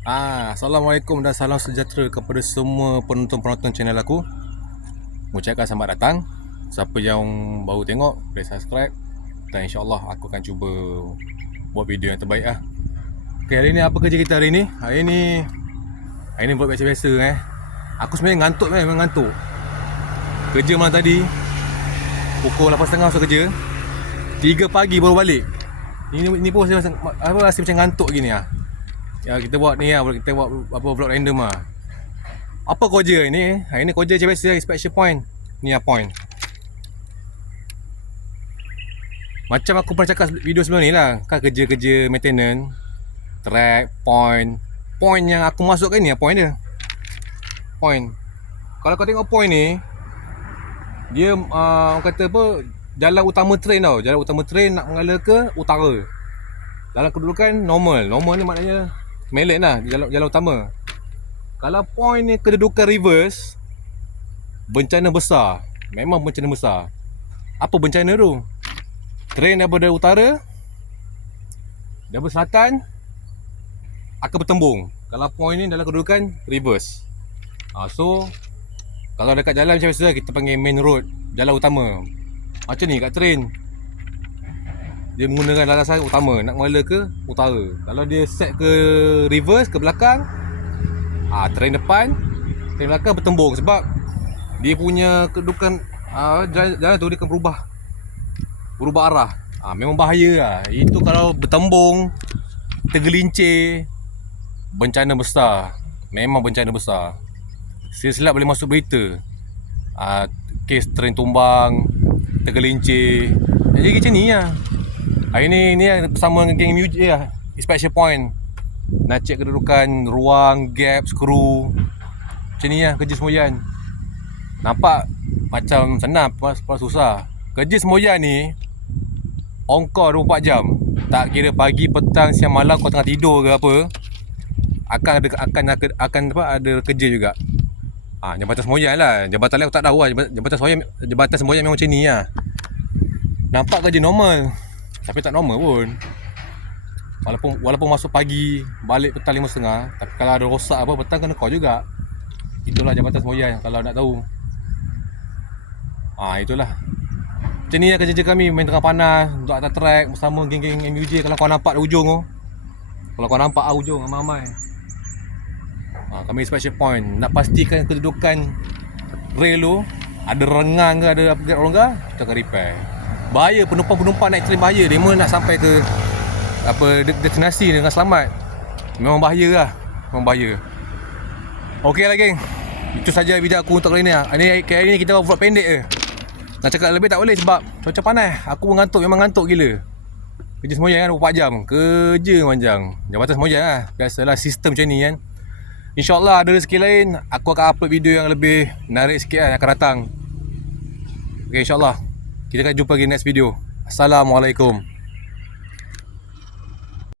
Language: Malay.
Assalamualaikum dan salam sejahtera kepada semua penonton-penonton channel aku. Mengucapkan selamat datang. Siapa yang baru tengok, boleh subscribe. Dan insyaAllah aku akan cuba buat video yang terbaik lah. Okay, hari ni apa kerja kita hari ni? Hari ni buat biasa-biasa Aku sebenarnya ngantuk memang ngantuk. Kerja malam tadi pukul 8.30 masuk kerja, 3 pagi baru balik. Ini pun rasa macam ngantuk gini lah. Ya, kita buat ni lah, kita buat vlog random lah. Apa kerja hari ni? Hari ni kerja macam biasa, inspection point. Ni lah point. Macam aku pernah cakap video sebelum ni lah, kan kerja-kerja maintenance, track, point. Point yang aku masukkan ni lah point dia. Point. Kalau kau tengok point ni, dia orang kata apa, jalan utama train tau. Jalan utama train nak mengalir ke utara. Dalam kedudukan normal. Normal ni maknanya Mallet lah, jalan utama. Kalau point ni kedudukan reverse, bencana besar. Memang bencana besar. Apa bencana tu? Train daripada utara, daripada selatan akan bertembung. Kalau point ni dalam kedudukan reverse. So kalau dekat jalan macam biasa, kita panggil main road, jalan utama. Macam ni kat train, dia menggunakan landasan utama, nak mengalir ke utara. Kalau dia set ke reverse, ke belakang, train depan, train belakang bertembung. Sebab dia punya kedudukan jalan tu, dia akan berubah arah. Memang bahaya lah. Itu kalau bertembung, tergelincir, bencana besar. Memang bencana besar. Silap boleh masuk berita. Kes train tumbang, tergelincir. Jadi macam ni lah. Hari ni bersama dengan geng MUJ lah, inspection point. Nak check kedudukan ruang, gap, skru. Macam ni lah kerja semboyan. Nampak macam senang, pas susah. Kerja semboyan ni on call 24 jam. Tak kira pagi, petang, siang, malam kau tengah tidur ke apa, akan ada kerja juga. Jabatan semboyan lah. Jabatan lain aku tak tahu lah. Jabatan semboyan memang macam ni lah. Nampak kerja normal, tapi tak normal pun. Walaupun masuk pagi, balik petang 5.30, tapi kalau ada rosak apa petang kena call juga. Itulah jabatan semboyan kalau nak tahu. Itulah. Macam ni lah kerja kami, main tengah panas, duduk atas track bersama geng-geng MUJ. Kalau kau nampak di ujung tu, kalau kau nampak ujung ramai-ramai, kami inspection point. Nak pastikan kedudukan rail tu ada rengang ke, ada upgrade rongga, kita akan repair. Bahaya, penumpang naik train bahaya. Dia nak sampai ke destinasi dengan selamat. Memang bahaya lah. Memang bahaya. Okey lah geng, itu saja video aku untuk kali ni lah. Hari ni kita buat vlog pendek je. Nak cakap lebih tak boleh sebab cuaca panas. Aku pun ngantuk, memang ngantuk gila. Kerja semboyan kan 24 jam. Kerja panjang. Jabatan semboyan lah. Biasalah sistem macam ni kan. InsyaAllah ada rezeki lain, aku akan upload video yang lebih menarik sikit lah yang akan datang. Okay, insyaAllah kita akan jumpa lagi next video. Assalamualaikum.